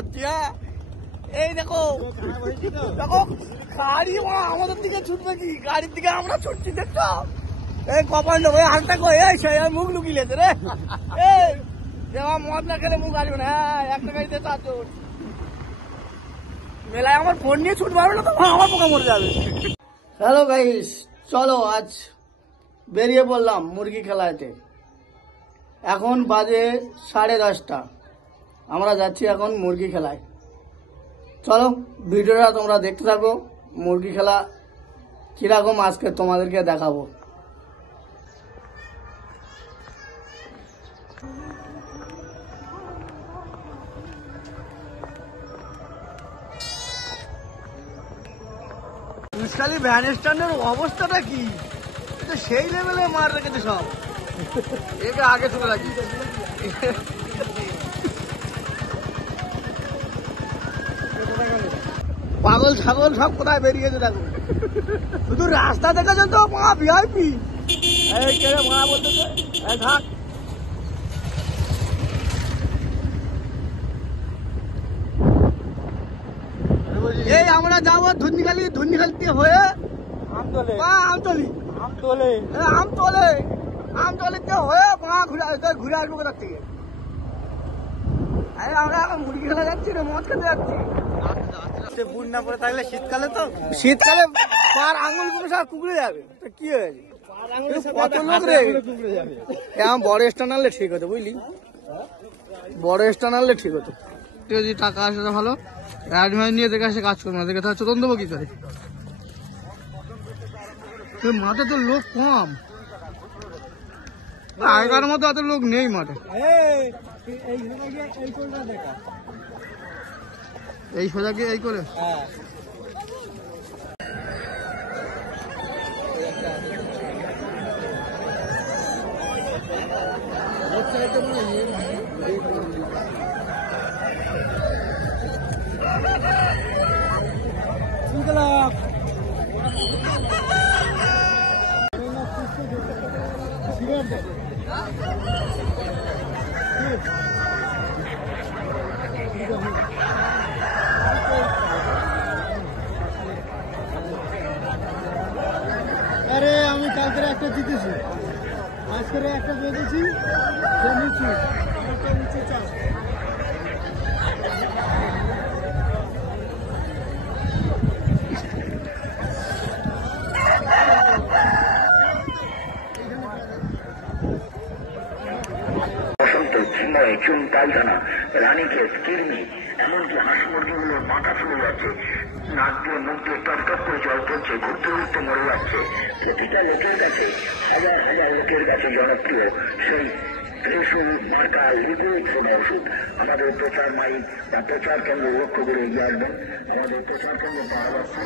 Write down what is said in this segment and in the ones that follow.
দেখাচ্ছি। হ্যাঁ এই দেখো দেখো গাড়ি আমাদের দিকে ছুটবে কি, গাড়ির দিকে আমরা ছুটছি দেখছো। এই কপাল ওই হালটা কই মুখ লুকিয়েছে রে। এই মদ না খেলে মুখ আসবে না। হ্যাঁ একটা গাড়িতে 4 জন মেলায় আমার ফোন নিয়ে ছুট পারবে না তো আমার পোকা মরে যাবে। হ্যালো গাইস, চলো আজ বেরিয়ে পড়লাম মুরগি খেলাতে। এখন বাজে 10:30। আমরা যাচ্ছি এখন মুরগি খেলায়। চলো ভিডিওটা তোমরা দেখতে থাকো। মুরগি খেলা কিরকম আজকে তোমাদেরকে দেখাবো। খালি ভ্যান স্ট্যান্ডের অবস্থাটা কি, সেই লেভেলে মার রেখেছে সব। একে আগে চলে রাখি। পাগল ছাগল সব কোথায় বেরিয়েছে দেখো। শুধু রাস্তা দেখেছো তো মা ভিআইপি। এই কে রে মা বলতেছে থাক। এই আমরা যাবো ধুন্দিখালি দিয়ে হয়ে আমতলিতে হয়ে ঘুরে আসবো কোথার থেকে। আমরা এখন মুরগি খেলা যাচ্ছি না, মদ খেতে যাচ্ছি। বুট না পরে থাকলে শীতকালে পার আঙুলগুলো সব কুকড়ে যাবে। কি হয়েছে কত লোক রে। বড় স্ট্যান্ড আনলে ঠিক হতো বুঝলি, বড় স্ট্যান্ড আনলে ঠিক হতো। যদি টাকা আসে তো ভালো, অ্যাডভান্স নিয়ে দেখে আসে কাজ করবো না, দেখে তাহলে চোদন দেবো কি করে। মাঠে তো লোক কম, আগেকার মতো এত লোক নেই মাঠে। এই সোজা কি এই করে আরে আমি কালকে একটা জিতেছি, আজকে একটা বেঁধেছি। চিন্ময় চুন পায়খানা রানীক্ষেত কিরমি এমনকি হাঁস মুরগিগুলোর মাথা ফুলে যাচ্ছে, নাক দিয়ে মুখ দিয়ে টপ টপ করে জল পড়ছে, ঘুরতে ঘুরতে মরে যাচ্ছে। প্রতিটা লোকের কাছে, হাজার হাজার লোকের কাছে জনপ্রিয় সেই ত্রিশূল মার্কা লিকুইড সোডা ওষুধ। আমাদের প্রচার মাইক বা প্রচার কেন্দ্র লক্ষ্য করে এগিয়ে আসবেন। আমাদের প্রচার কেন্দ্র পাওয়া যাচ্ছে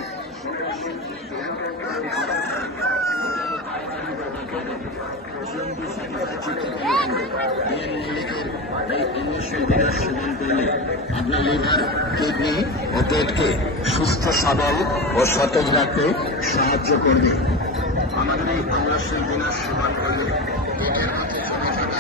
আপনার লিভার, কিডনি ও পেটকে সুস্থ সবল ও সতেজ রাখতে সাহায্য করবে। আমাদের এই কংগ্রেসের দিনের সেবন করলে পেটের মধ্যে জমে থাকা